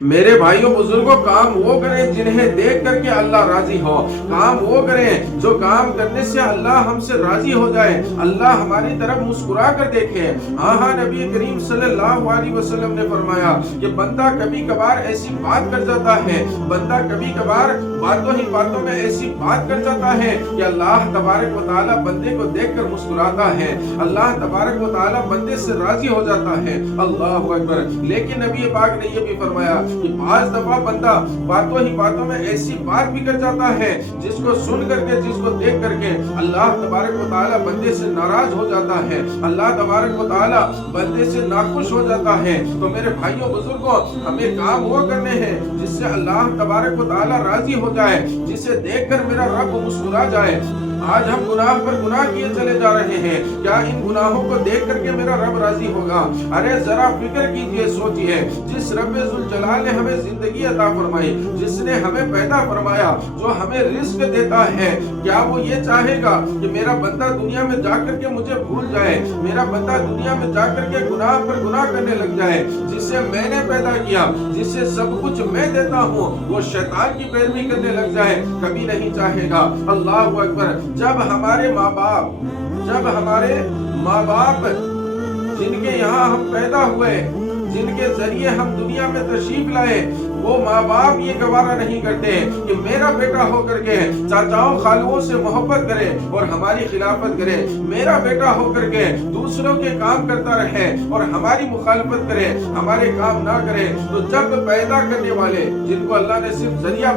میرے بھائیوں بزرگوں، کام وہ کریں جنہیں دیکھ کر کے اللہ راضی ہو، کام وہ کریں جو کام کرنے سے اللہ ہم سے راضی ہو جائے، اللہ ہماری طرف مسکرا کر دیکھے۔ ہاں نبی کریم صلی اللہ علیہ وسلم نے فرمایا کہ بندہ کبھی کبھار ایسی بات کر جاتا ہے، بندہ کبھی کبھار باتوں ہی باتوں میں ایسی بات کر جاتا ہے کہ اللہ تبارک و تعالیٰ بندے کو دیکھ کر مسکراتا ہے، اللہ تبارک و تعالیٰ بندے سے راضی ہو جاتا ہے۔ اللہ اکبر۔ لیکن نبی پاک نے یہ بھی فرمایا کہ بعض دفعہ بندہ باتوں ہی باتوں میں ایسی بات بھی کر جاتا ہے جس کو سن کر کے، جس کو دیکھ کر کے اللہ تبارک و تعالیٰ بندے سے ناراض ہو جاتا ہے، اللہ تبارک و تعالیٰ بندے سے ناخوش ہو جاتا ہے۔ تو میرے بھائیوں بزرگوں، ہمیں کام وہ کرنے ہیں جس سے اللہ تبارک و تعالیٰ راضی ہو جائے، جسے دیکھ کر میرا رب مسکرا جائے۔ آج ہم گناہ پر گناہ کیے چلے جا رہے ہیں، کیا ان گناہوں کو دیکھ کر کے میرا رب راضی ہوگا؟ ارے ذرا فکر کیجئے، سوچئے، جس رب ذوالجلال نے ہمیں زندگی عطا فرمائی، جس نے ہمیں پیدا فرمایا، جو ہمیں رزق دیتا ہے، کیا وہ یہ چاہے گا کہ میرا بندہ دنیا میں جا کر کے مجھے بھول جائے، میرا بندہ دنیا میں جا کر کے گناہ پر گناہ کرنے لگ جائے؟ جسے میں نے پیدا کیا، جسے سب کچھ میں دیتا ہوں، وہ شیطان کی پیروی کرنے لگ جائے؟ کبھی نہیں چاہے گا۔ اللہ اکبر۔ جب ہمارے ماں باپ جن کے یہاں ہم پیدا ہوئے، جن کے ذریعے ہم دنیا میں تشریف لائے، وہ ماں باپ یہ گوارا نہیں کرتے کہ میرا بیٹا ہو کر کے چاچاؤں خالوں سے محبت کرے اور ہماری خلافت کرے، میرا بیٹا ہو کر کے دوسروں کے کام کرتا رہے اور ہماری مخالفت کرے، ہمارے کام نہ کرے۔ تو جب پیدا کرنے والے، جن کو اللہ نے صرف ذریعہ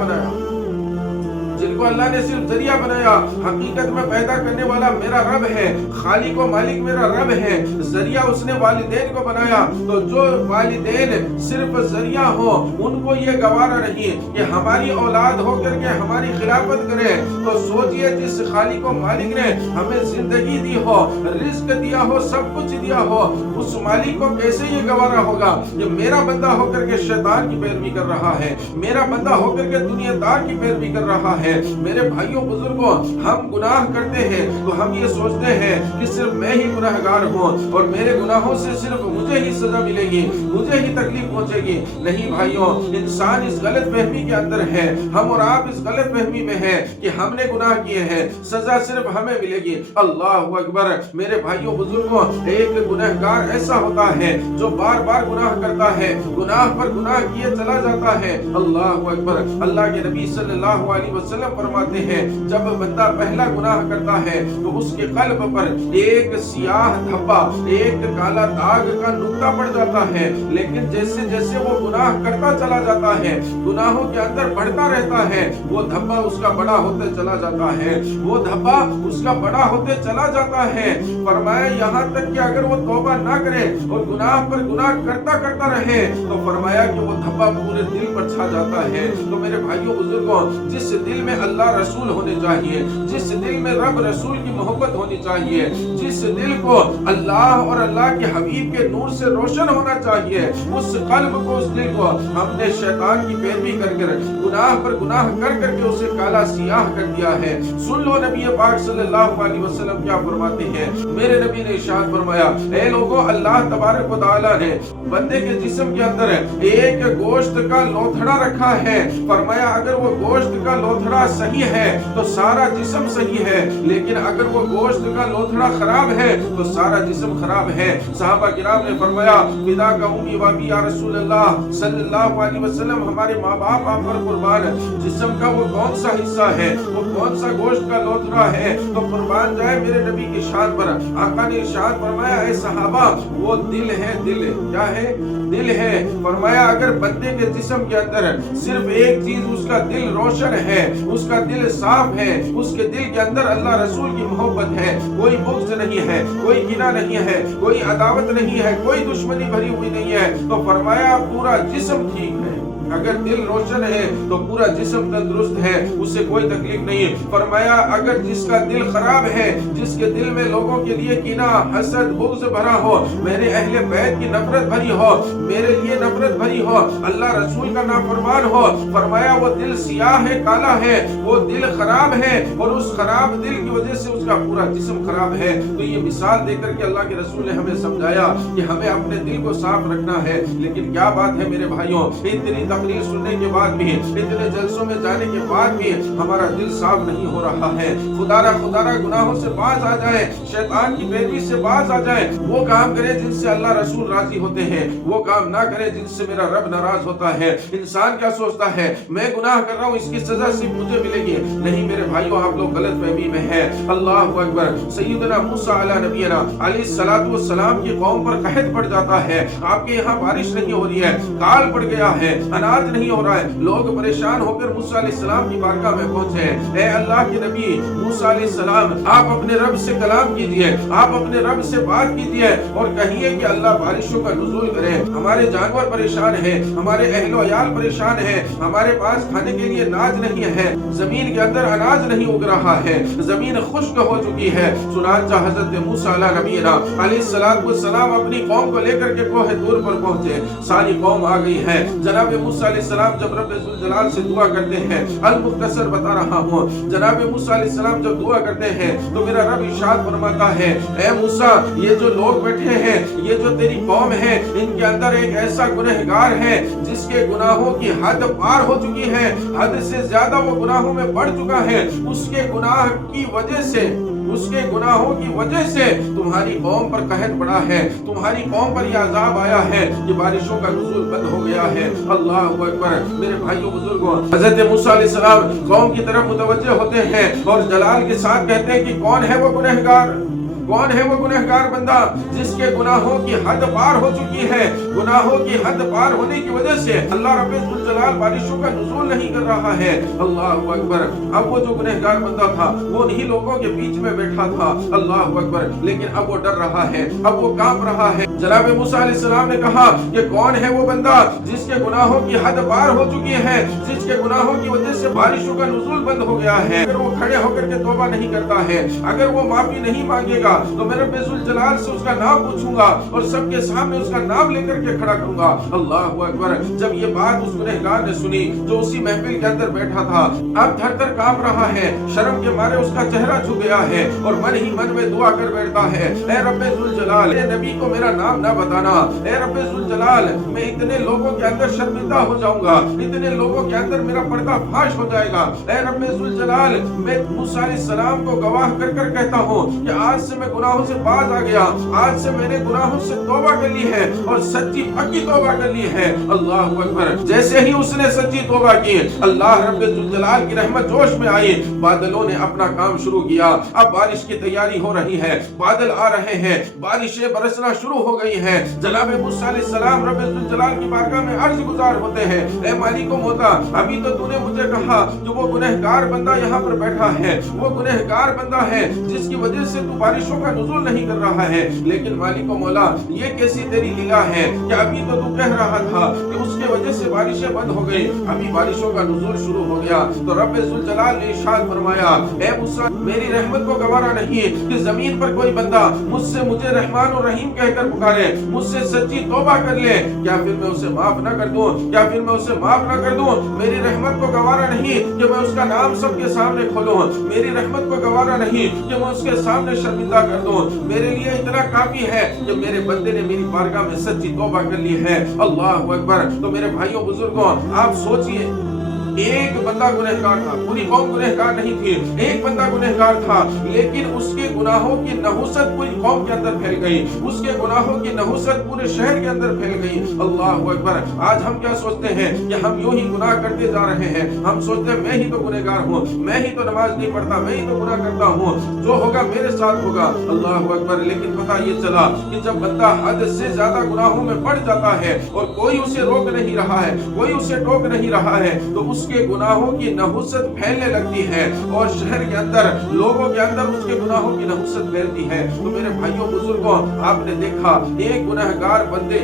بنایا، حقیقت میں پیدا کرنے والا میرا رب ہے، خالق و مالک میرا رب ہے، ذریعہ اس نے والدین کو بنایا۔ تو جو والدین صرف ذریعہ ہو، ان کو یہ گوارا نہیں کہ ہماری اولاد ہو کر کے ہماری خلافت کرے۔ تو سوچئے، جس خالق و مالک نے ہمیں زندگی دی ہو، رزق دیا ہو، سب کچھ دیا ہو، اس مالک کو کیسے یہ گوارا ہوگا کہ میرا بندہ ہو کر کے شیطان کی پیروی کر رہا ہے، میرا بندہ ہو کر کے دنیا دار کی پیروی کر رہا ہے؟ میرے بھائیوں بزرگوں، ہم گناہ کرتے ہیں تو ہم یہ سوچتے ہیں کہ صرف میں ہی گناہگار ہوں اور میرے گناہوں سے صرف مجھے ہی سزا ملے گی، مجھے ہی تکلیف پہنچے گی۔ نہیں بھائیوں، انسان اس غلط فہمی کے اندر ہے، ہم اور آپ اس غلط فہمی میں ہیں کہ ہم نے گناہ کیے ہیں، سزا صرف ہمیں ملے گی۔ اللہ اکبر۔ میرے بھائیوں بزرگوں، ایک گنہگار ایسا ہوتا ہے جو بار بار گناہ کرتا ہے، گناہ پر گناہ کیے چلا جاتا ہے۔ اللہ اکبر۔ اللہ کے نبی صلی اللہ علیہ وسلم فرماتے ہیں، جب بندہ پہلا گناہ کرتا ہے تو اس کے قلب پر ایک سیاہ دھبا، ایک کالا داغ کا نقطہ پڑ جاتا ہے، لیکن جیسے جیسے وہ گناہ کرتا چلا جاتا ہے، گناہوں کے اندر بڑھتا رہتا ہے، وہ دھبا اس کا بڑا ہوتے چلا جاتا ہے، وہ دھبا اس کا بڑا ہوتے چلا جاتا ہے۔ فرمایا یہاں تک کہ اگر وہ توبہ نہ کرے اور گناہ پر گناہ کرتا کرتا رہے تو فرمایا کہ وہ دھبا پورے دل پر چھا جاتا ہے۔ تو میرے بھائیوں بزرگوں، جس دل میں اللہ رسول ہونے چاہیے، جس دل میں رب رسول کی محبت ہونی چاہیے، جس دل کو اللہ اور اللہ کے حبیب کے نور سے روشن ہونا چاہیے، اس قلب کو، اس دل کو ہم نے شیطان کی پیروی کر کر، گناہ پر گناہ کر کر کے اسے کالا سیاہ کر دیا ہے۔ سن لو نبی پاک صلی اللہ علیہ وسلم کیا فرماتے ہیں۔ میرے نبی نے ارشاد فرمایا، اے لوگوں، اللہ تبارک و تعالیٰ نے بندے کے جسم کے اندر ایک گوشت کا لوتھڑا رکھا ہے۔ فرمایا اگر وہ گوشت کا لوتھڑا صحیح ہے تو سارا جسم صحیح ہے، لیکن اگر وہ گوشت کا لوتھڑا خراب ہے تو سارا جسم خراب ہے۔ صحابہ کرام نے فرمایا، فدا کا امی وابی یا رسول اللہ صلی اللہ علیہ وسلم، ہمارے ماں باپ آپ پر قربان، جسم کا وہ کون سا حصہ ہے، وہ کون سا گوشت کا لوتھڑا ہے تو قربان جائے میرے نبی کی شان پر۔ آقا نے ارشاد فرمایا، اے صحابہ، وہ دل ہے۔ دل کیا ہے؟ دل ہے۔ فرمایا اگر بندے کے جسم کے اندر صرف ایک چیز، اس کا دل روشن ہے، اس کا دل صاف ہے، اس کے دل کے اندر اللہ رسول کی محبت ہے، کوئی بغض نہیں ہے، کوئی کینہ نہیں ہے، کوئی عداوت نہیں ہے، کوئی دشمنی بھری ہوئی نہیں ہے، تو فرمایا پورا جسم ٹھیک ہے۔ अगर दिल रोशन है तो पूरा जिस्म तंदुरुस्त है, उससे कोई तकलीफ नहीं। फरमाया अगर जिसका दिल खराब है, जिसके दिल में लोगों के लिए कीना, हसद, बुग़्ज़ भरा हो, मेरे अहले बैत की नफरत भरी हो, मेरे लिए नफरत भरी हो, अल्लाह रसूल का नाफरमान हो, फरमाया वो दिल सियाह है, काला है, वो दिल खराब है और उस खराब दिल की वजह से उसका पूरा जिस्म खराब है। तो ये मिसाल देकर के अल्लाह के रसूल ने हमें समझाया कि हमें अपने दिल को साफ रखना है। लेकिन क्या बात है मेरे भाइयों, इतनी तकरीर सुनने के बाद भी, इतने जलसों में जाने के बाद भी हमारा दिल साफ नहीं हो रहा है। खुदारा गुनाहों से बाज आ जाए, शैतान की पैरवी से बाज आ जाए, वो काम करे जिनसे अल्लाह रसूल राजी होते हैं, वो काम ना करे जिनसे मेरा रब नाराज होता है। इंसान क्या सोचता है, मैं गुनाह कर रहा हूँ, इसकी सजा सिर्फ मुझे मिलेगी। नहीं मेरे भाइयों, आप लोग गलत फहमी में हैं। अल्लाहु अकबर। सैयदना मूसा अला नबीना अलैहिस्सलातु वस्सलाम की कौम पर कहत पड़ जाता है, आपके यहाँ बारिश नहीं हो रही है, काल पड़ गया है, अनाज नहीं हो रहा है। लोग परेशान होकर मूसा अलैहिस्सलाम की बारगाह में पहुंचे। ए अल्लाह के नबी मूसा अलैहिस्सलाम, आप अपने रब से कलाम कीजिए, आप अपने रब से बात कीजिए और कहिए कि अल्लाह बारिशों का नुज़ूल करे। हमारे जानवर परेशान हैं, हमारे अहलो अयाल परेशान हैं, हमारे पास खाने के लिए नाज नहीं है, जमीन के अंदर अनाज नहीं उग रहा है, जमीन खुश्क हो चुकी है। सुनाचा हजरत मूसा अला नबीना अलैहिस्सलातु वस्सलाम अपनी कौम को लेकर के कोहे दूर पर पहुंचे। सारी कौम आ गई है। जनाब मूसा अलैहिस्सलाम जब रब ज़ुल जलाल से दुआ करते हैं, अल मुख्तसर बता रहा हूँ, जनाब मूसा अलैहिस्सलाम जब दुआ करते हैं तो मेरा रब इरशाद फरमाता है, ए मूसा, ये जो लोग बैठे हैं, ये जो तेरी कौम है, इनके अंदर एक ऐसा गुनहगार है जिसके गुनाहों की हद पार हो चुकी है, हद से ज्यादा वो गुनाहों में बढ़ चुका है। उसके गुनाह की वजह से, उसके गुनाहों की वजह से तुम्हारी कौम पर कहर पड़ा है, तुम्हारी कौम पर यह अजाब आया है कि बारिशों का नुज़ूल बंद हो गया है। अल्लाहु अकबर। मेरे भाइयों बुजुर्गों, हजरत मूसा अलैहिस्सलाम कौम की तरफ मुतवज्जे होते हैं और जलाल के साथ कहते हैं कि कौन है वो गुनहगार, कौन है वो गुनहगार बंदा जिसके गुनाहों की हद पार हो चुकी है। गुनाहों की हद पार होने की वजह से अल्लाह रब्बुल जलाल बारिशों का नुज़ूल नहीं कर रहा है। अल्लाहु अकबर। अब वो जो गुनहगार बंदा था वो उन्हीं लोगों के बीच में बैठा था। अल्लाहु अकबर। लेकिन अब वो डर रहा है, अब वो कांप रहा है। जनाब मूसा अलैहिस्सलाम ने कहा कि कौन है वो बंदा जिसके गुनाहों की हद पार हो चुकी है, जिसके गुनाहों की वजह से बारिशों का नुज़ूल बंद हो गया है। अगर वो खड़े होकर के तौबा नहीं करता है, अगर वो माफी नहीं मांगेगा तो मैं रब्बे ज़ुल जलाल से उसका नाम पूछूंगा और सबके सामने उसका नाम लेकर के खड़ा करूंगा। अल्लाहु अकबर। जब ये बात उस गुनहगार ने सुनी जो उसी महफिल के अंदर बैठा था, अब थर-थर कांप रहा है, शर्म के मारे उसका चेहरा झुक गया है और मन ही मन में दुआ कर बैठता है, ए रब्बे ज़ुल जलाल, ए नबी को मेरा नाम ना बताना, ए रब्बे ज़ुल जलाल, मैं इतने लोगों के अंदर शर्मिंदा हो जाऊंगा, इतने लोगों के अंदर मेरा पर्दा फाश हो जाएगा। ए रब्बे ज़ुल जलाल, मैं मूसा अलैहिस्सलाम को गवाह कर कर कहता हूँ कि आज से मैं गुनाहों से बाज आ गया, आज से मैंने गुनाहों से तौबा कर ली है और सच्ची पक्की तौबा कर ली है। अल्लाहु अकबर। जैसे ही उसने सच्ची तौबा की, अल्लाह रब्बुल जलाल की रहमत जोश में आई, बादलों ने अपना काम शुरू किया। अब बारिश की तैयारी हो रही है, बादल आ रहे हैं, बारिशें बरसना शुरू हो गई हैं। जनाब मूसा अलैहिस्सलाम रब्बुल जलाल की बारगाह में अर्ज गुजार होते हैं, ए मालिको मोता, अभी तो तूने मुझे कहा कि वो गुनहगार बंदा यहाँ पर बैठा है, वो गुनहगार बंदा है जिसकी वजह से तू बारिशों का नुज़ूल नहीं कर रहा है। लेकिन मालिको मौला, ये कैसी तेरी लीला है कि अभी तो तू कह रहा था कि उसके वजह से बारिशें बंद हो गई, अभी बारिशों का नुज़ूल शुरू हो गया। तो रब्बे ज़ुल जलाल ने इरशाद फरमाया, ए मूसा, मेरी रहमत को गवारा नहीं कि जमीन पर कोई बंदा मुझे रहमान और रहीम कहकर पुकारे, मुझसे सच्ची तौबा कर ले, क्या फिर मैं उसे माफ ना कर दूं, क्या फिर मैं उसे माफ ना कर दूं। मेरी रहमत को गवारा नहीं कि मैं उसका नाम सबके सामने खोलूं, मेरी रहमत को गवारा नहीं कि मैं उसके सामने शर्मिंदा कर दूं। मेरे लिए इतना काफी है कि मेरे बंदे ने मेरी बारगाह में सच्ची तौबा कर ली है। अल्लाहु अकबर। तो मेरे भाइयों बुजुर्गों, आप सोचिए, एक बंदा गुनहगार था, पूरी कौम गुनहगार नहीं थी, एक बंदा गुनहगार था, लेकिन उसके गुनाहों की नहुसत पूरी कौम के अंदर फैल गई, उसके गुनाहों की नहुसत पूरे शहर के अंदर फैल गई। अल्लाहु अकबर। आज हम क्या सोचते हैं कि हम यूं ही गुनाह करते जा रहे हैं, हम सोचते हैं मैं ही तो गुनहगार हूँ, मैं ही तो नमाज नहीं पढ़ता, मैं ही तो गुनाह करता हूँ, जो होगा मेरे साथ होगा। अल्लाहु अकबर। लेकिन पता ये चला कि जब बंदा हद से ज्यादा गुनाहों में बढ़ जाता है और कोई उसे रोक नहीं रहा है, कोई उसे टोक नहीं रहा है, तो उसके गुनाहों की नहुसत फैलने लगती है और शहर के अंदर, लोगों के अंदर उसके गुनाहों की नहुसत फैलती है। तो मेरे भाइयों बुजुर्गों, आपने देखा एक गुनहगार बंदे,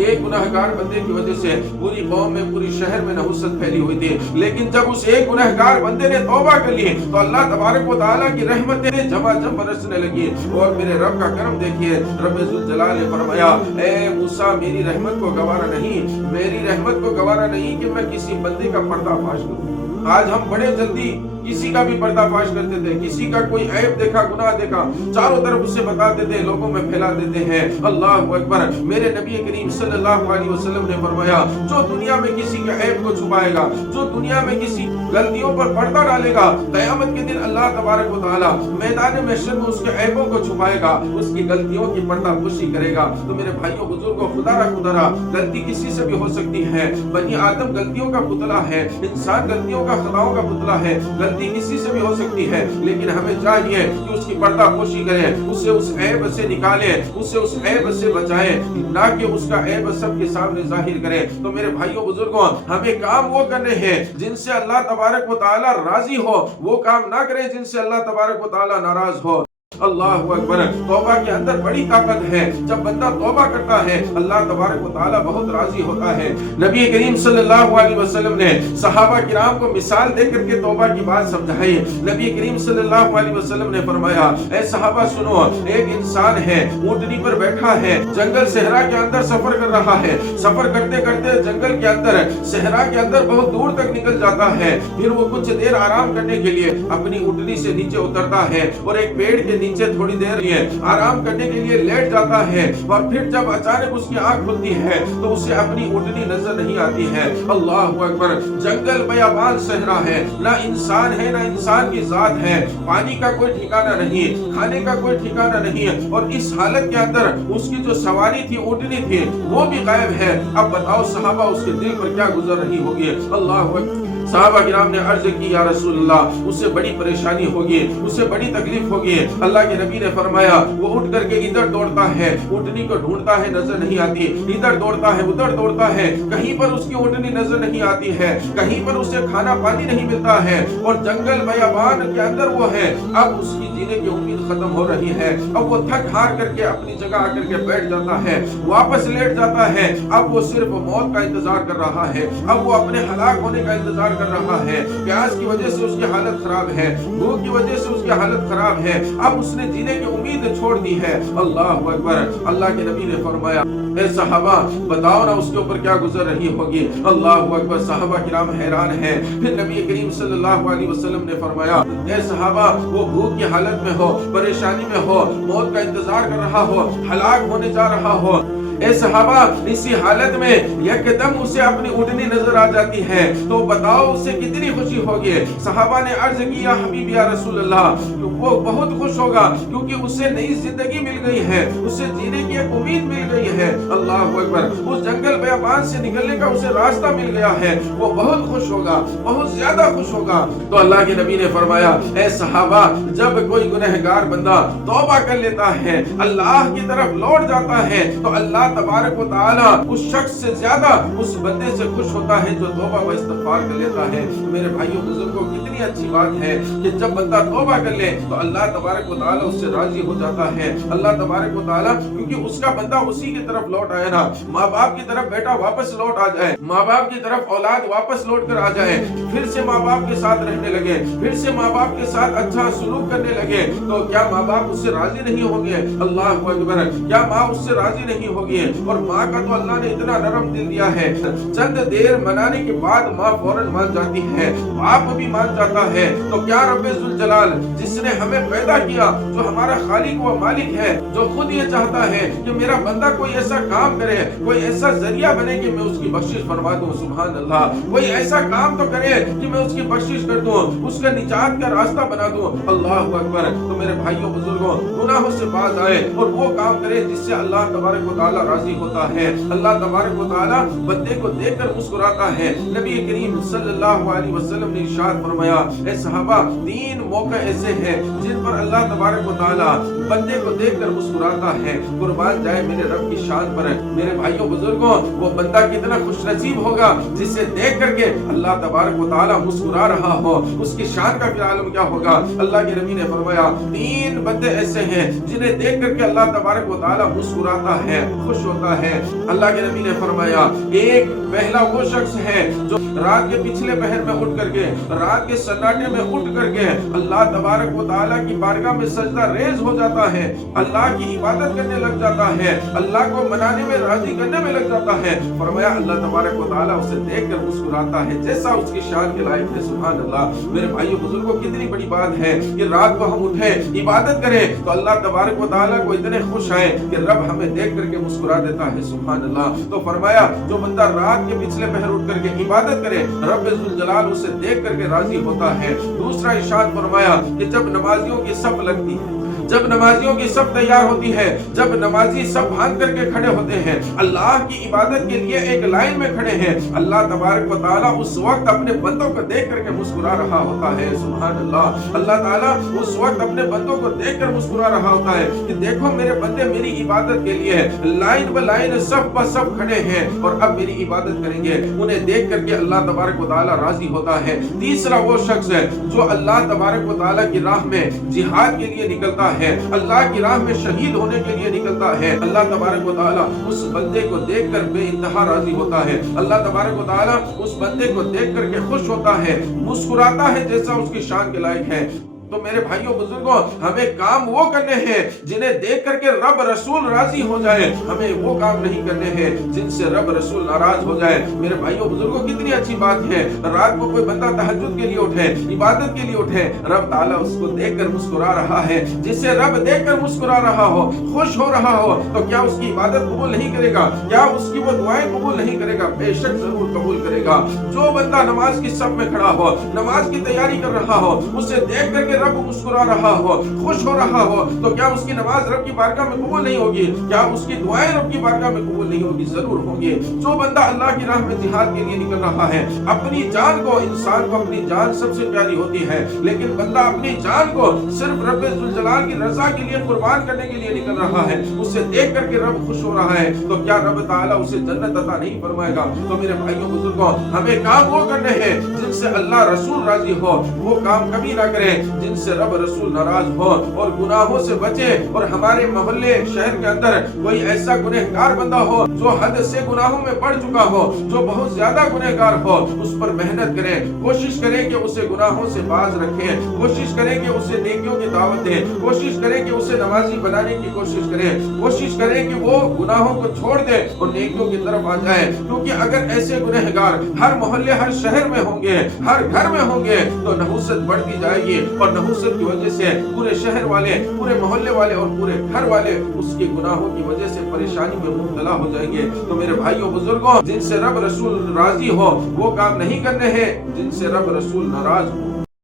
ایک गुनहगार बंदे की वजह से पूरी कौम में, पूरी शहर में नहुसत फैली हुई थी, लेकिन जब उस एक गुनहगार बंदे ने तौबा कर ली तो अल्लाह तबारक व तआला की रहमतें झमाझम बरसने लगी। और मेरे रब का करम देखिए, रब जुल जलाल ने फरमाया, ए मूसा मेरी रहमत को गवारा नहीं, मेरी रहमत को गवारा नहीं कि मैं किसी बंदे का पर्दाफाश करूं। आज हम बड़े जल्दी किसी का भी पर्दाफाश करते थे, किसी का कोई ऐब देखा, गुनाह देखा, चारों तरफ उसे बता देते, लोगों में फैला देते हैं। अल्लाहु अकबर। मेरे नबी करीम सल्लल्लाहु अलैहि वसल्लम ने फरमाया, जो दुनिया में किसी के ऐब को छुपाएगा, जो दुनिया में किसी गलतियों पर पर्दा डालेगा, क़यामत के दिन अल्लाह तबारक व तआला मैदान महशर में उसके ऐबों को छुपाएगा, उसकी गलतियों की पर्दापोशी करेगा। तो मेरे भाइयों बुजुर्गों, खुदारा गलती किसी से भी हो सकती है। बनी आदम गलतियों का पुतला है, इंसान गलतियों का, खताओं का पुतला है, गलती किसी से भी हो सकती है, लेकिन हमें चाहिए कि उसकी पर्दापोशी करें, उसे उस ऐब से निकालें, उसे उस ऐब से बचाएं, ना कि उसका ऐब सबके सामने जाहिर करें। तो मेरे भाइयों बुजुर्गों, हमें काम वो करने हैं जिनसे अल्लाह तबारक व तआला राजी हो, वो काम ना करें जिनसे अल्लाह तबारक व तआला नाराज हो। अल्लाहु अकबर। तौबा के अंदर बड़ी ताकत है। जब बंदा तौबा करता है अल्लाह तबारक व तआला बहुत राजी होता है। नबी करीम सल्लल्लाहु अलैहि वसल्लम ने सहाबा किराम को मिसाल दे करके तौबा की बात समझाई। नबी करीम सल्लल्लाहु अलैहि वसल्लम ने फरमाया, ऐ सहाबा सुनो, एक इंसान है, ऊंटनी पर बैठा है, जंगल सहरा के अंदर सफर कर रहा है। सफर करते करते जंगल के अंदर, सहरा के अंदर बहुत दूर तक निकल जाता है। फिर वो कुछ देर आराम करने के लिए अपनी ऊंटनी से नीचे उतरता है और एक पेड़ के नीचे थोड़ी देर आराम करने के लिए लेट जाता है। और फिर जब अचानक उसकी आंख खुलती है तो उसे अपनी ऊंटनी नजर नहीं आती है। अल्लाहु अकबर। जंगल बयाबान सहरा है, ना इंसान है, ना इंसान की जात है, पानी का कोई ठिकाना नहीं, खाने का कोई ठिकाना नहीं, और इस हालत के अंदर उसकी जो सवारी थी, ऊंटनी थी, वो भी गायब है। अब बताओ सहाबा उसके दिल पर क्या गुजर रही होगी। अल्लाहु अकबर। साहबा किराम ने अर्ज की, या रसूलल्लाह, उससे बड़ी परेशानी होगी, उससे बड़ी तकलीफ होगी। अल्लाह के नबी ने फरमाया, वो उठ करके इधर दौड़ता है, ऊंटनी को ढूंढता है, नजर नहीं आती, इधर दौड़ता है, उधर दौड़ता है, कहीं पर उसकी ऊंटनी नजर नहीं आती है, कहीं पर उसे खाना पानी नहीं मिलता है, और जंगल बयाबान के अंदर वो है। अब उसकी जीने की उम्मीद खत्म हो रही है। अब वो थक हार करके अपनी जगह आकर के बैठ जाता है, वापस लेट जाता है। अब वो सिर्फ मौत का इंतजार कर रहा है, अब वो अपने हलाक होने का इंतजार कर रहा है। प्यास की वजह से उसकी हालत खराब है, भूख की वजह से उसकी हालत खराब है। अब उसने जीने की उम्मीद छोड़ दी है। अल्लाहु अकबर। अल्लाह के नबी ने फरमाया, ए सहाबा बताओ ना उसके ऊपर क्या गुजर रही होगी। अल्लाहु अकबर। सहाबा किराम हैरान हैं। फिर नबी करीम सल्लल्लाहु अलैहि वसल्लम ने फरमाया, ए सहाबा, वो भूख की हालत में हो, परेशानी में हो, मौत का इंतजार कर रहा हो, हलाक होने जा रहा हो। ए सहाबा, इसी हालत में यकदम उसे अपनी ऊँटनी नजर आ जाती है, तो बताओ उसे कितनी खुशी होगी। सहाबा ने अर्ज की, या हबीब या रसूल अल्लाह, वो बहुत खुश होगा क्योंकि उसे नई जिंदगी मिल गई है, उसे जीने की एक उम्मीद मिल गई है। अल्लाहु अकबर। उस जंगल बयाबान से निकलने का उसे रास्ता मिल गया है, वो बहुत खुश होगा, बहुत ज्यादा खुश होगा। तो अल्लाह के नबी ने फरमाया, ए सहाबा, जब कोई गुनहगार बंदा तौबा कर लेता है, अल्लाह की तरफ लौट जाता है, तो अल्लाह तबारक व तआला उस शख्स से ज्यादा उस बंदे से खुश होता है जो तौबा व इस्तिग़फ़ार कर लेता है। मेरे भाइयों बुजुर्गों, कितनी अच्छी बात है कि जब बंदा तौबा कर ले तो अल्लाह तबारक व तआला उससे राजी हो जाता है। अल्लाह तबारक व तआला, क्योंकि उसका बंदा उसी की तरफ लौट आया ना, माँ बाप की तरफ बेटा वापस लौट आ जाए, माँ बाप की तरफ औलाद वापस लौट कर आ जाए, फिर से माँ बाप के साथ रहने लगे, फिर से माँ बाप के साथ अच्छा सुलूक करने लगे, तो क्या माँ बाप उससे राजी नहीं होंगे। अल्लाह अकबर। क्या माँ उससे राजी नहीं होगी। और माँ का तो अल्लाह ने इतना नरम दिल दिया है, चंद देर मनाने के बाद माँ फौरन मान जाती है, बाप भी मान जाता है। तो क्या रब्बे जुल जलाल, जिसने हमें पैदा किया, जो हमारा खालिक व मालिक है, जो खुद ये चाहता है कि मेरा बंदा कोई ऐसा काम करे, कोई ऐसा जरिया बने कि मैं उसकी बख्शिश फरमा दूं। सुभान अल्लाह। कोई ऐसा काम तो करे कि मैं उसकी बख्शिश कर दूं, उसका निजात का रास्ता बना दूं। अल्लाहु अकबर। तो मेरे भाइयों बुजुर्गों, गुनाहों से बाज आए और वो काम करे जिससे अल्लाह तबारक व तआला राजी होता है। अल्लाह तबारक व तआला बंदे को देखकर मुस्कुराता है। नबी करीम सल्लल्लाहु अलैहि वसल्लम ने इरशाद फरमाया, ए सहाबा, 3 मौके ऐसे हैं जिन पर अल्लाह तबारक व तआला बंदे को देखकर मुस्कुराता है। कुर्बान जाए मेरे रब की शान पर। मेरे भाइयों बुजुर्गों, वो बंदा कितना खुशनसीब होगा जिसे देख करके अल्लाह तबारक व तआला मुस्कुरा रहा हो, उसकी शान का फिर आलम क्या होगा। अल्लाह के नबी ने फरमाया, 3 बंदे ऐसे हैं जिन्हें देख करके अल्लाह तबारक व तआला मुस्कुराता है, खुश خوش ہوتا ہے۔ اللہ کے نبی نے فرمایا ایک پہلا وہ شخص ہے جو رات کے پچھلے پہر میں اٹھ کر کے، رات کے سناٹے میں اٹھ کر کے اللہ تبارک و تعالیٰ کی بارگاہ میں سجدہ ریز ہو جاتا ہے، اللہ کی عبادت کرنے لگ جاتا ہے، اللہ کو منانے میں، راضی کرنے میں لگ جاتا ہے۔ فرمایا اللہ تبارک و تعالیٰ اسے دیکھ کر مسکراتا ہے جیسا اس کی شان کے لائق ہے۔ سبحان اللہ۔ میرے بھائیو بزرگوں، کتنی بڑی بات ہے کہ رات کو ہم اٹھیں، عبادت کریں تو اللہ تبارک و تعالیٰ کو اتنے خوش آئے کہ رب ہمیں دیکھ کر کے مسکرا دیتا ہے۔ سبحان اللہ۔ تو فرمایا جو بندہ رات کے پچھلے پہر اٹھ کر کے عبادت کرے، رب ذوالجلال اسے دیکھ کر کے راضی ہوتا ہے۔ دوسرا ارشاد فرمایا کہ جب نمازیوں کی صف لگتی ہے، جب نمازیوں کی صف تیار ہوتی ہے، جب نمازی صف باندھ کر کے کھڑے ہوتے ہیں، اللہ کی عبادت کے لیے ایک لائن میں کھڑے ہیں، اللہ تبارک و تعالیٰ اس وقت اپنے بندوں کو دیکھ کر کے مسکرا رہا ہوتا ہے۔ سبحان اللہ۔ اللہ تعالیٰ اس وقت اپنے بندوں کو دیکھ کر مسکرا رہا ہوتا ہے کہ دیکھو میرے بندے میری عبادت کے لیے لائن ب لائن، صف ب صف کھڑے ہیں اور اب میری عبادت کریں گے۔ انہیں دیکھ کر کے اللہ تبارک و تعالیٰ راضی ہوتا ہے۔ تیسرا وہ شخص ہے جو اللہ تبارک و تعالیٰ کی راہ میں جہاد کے لیے نکلتا ہے، اللہ کی راہ میں شہید ہونے کے لیے نکلتا ہے۔ اللہ تبارک و تعالیٰ اس بندے کو دیکھ کر بے انتہا راضی ہوتا ہے۔ اللہ تبارک و تعالیٰ اس بندے کو دیکھ کر کے خوش ہوتا ہے، مسکراتا ہے جیسا اس کی شان کے لائق ہے۔ تو میرے بھائیوں بزرگوں، ہمیں کام وہ کرنے ہیں جنہیں دیکھ کر کے رب رسول راضی ہو جائے، ہمیں وہ کام نہیں کرنے ہیں جن سے رب رسول ناراض ہو جائے۔ میرے بھائیوں بزرگوں، کتنی اچھی بات ہے رات کو کوئی بندہ تہجد کے لیے اٹھے، عبادت کے لیے اٹھے، رب تعالیٰ اس کو دیکھ کر مسکرا رہا ہے۔ جس سے رب دیکھ کر مسکرا رہا ہو، خوش ہو رہا ہو، تو کیا اس کی عبادت قبول نہیں کرے گا؟ کیا اس کی وہ دعائیں قبول نہیں کرے گا؟ بے شک ضرور قبول کرے گا۔ جو بندہ نماز کی صف میں کھڑا ہو، نماز کی تیاری کر رہا ہو، اسے دیکھ کر کے رب مسکرا رہا ہو، خوش ہو رہا ہو، تو کیا اس کی نماز رب کی بارگاہ میں قبول نہیں ہوگی؟ کیا اس کی دعائیں رب کی بارگاہ میں قبول نہیں ہوگی؟ ضرور ہوں گے۔ جو بندہ اللہ کی راہ میں جہاد کے لیے نکل رہا ہے، اپنی جان کو، انسان کو اپنی جان سب سے پیاری ہوتی ہے، لیکن بندہ اپنی جان کو صرف رب ذوالجلال کی رضا کے لیے قربان کرنے کے لیے نکل رہا ہے، اسے دیکھ کر کے رب خوش ہو رہا ہے، تو کیا رب تعالیٰ اسے جنت عطا نہیں فرمائے گا؟ تو میرے بھائیوں بزرگوں، ہمیں کام وہ کرنے ہیں جن سے اللہ رسول راضی ہو، وہ کام کبھی نہ کریں جن سے رب رسول ناراض ہو، اور گناہوں سے بچیں۔ اور ہمارے محلے شہر کے اندر کوئی ایسا گنہگار بندہ ہو جو حد سے گناہوں میں بڑھ چکا ہو، جو بہت زیادہ گنہگار ہو، اس پر محنت کریں، کوشش کریں کہ اسے گناہوں سے باز رکھیں، کوشش کریں کہ اسے نیکیوں کی دعوت دیں، کوشش کریں کہ اسے نمازی بنانے کی کوشش کریں، کوشش کریں کہ وہ گناہوں کو چھوڑ دے اور نیکیوں کی طرف آ جائے۔ کیونکہ اگر ایسے گنہگار ہر محلے، ہر شہر میں ہوں گے، ہر گھر میں ہوں گے، تو نحوست بڑھتی جائے گی، اور نحوست کی وجہ سے پورے شہر والے، پورے محلے والے اور پورے گھر والے اس کے گناہوں کی وجہ سے پریشانی میں مبتلا ہو جائیں گے۔ تو میرے بھائیوں بزرگوں، جن سے رب رسول راضی ہو وہ کام نہیں کرنے ہیں جن سے رب رسول ناراض ہو۔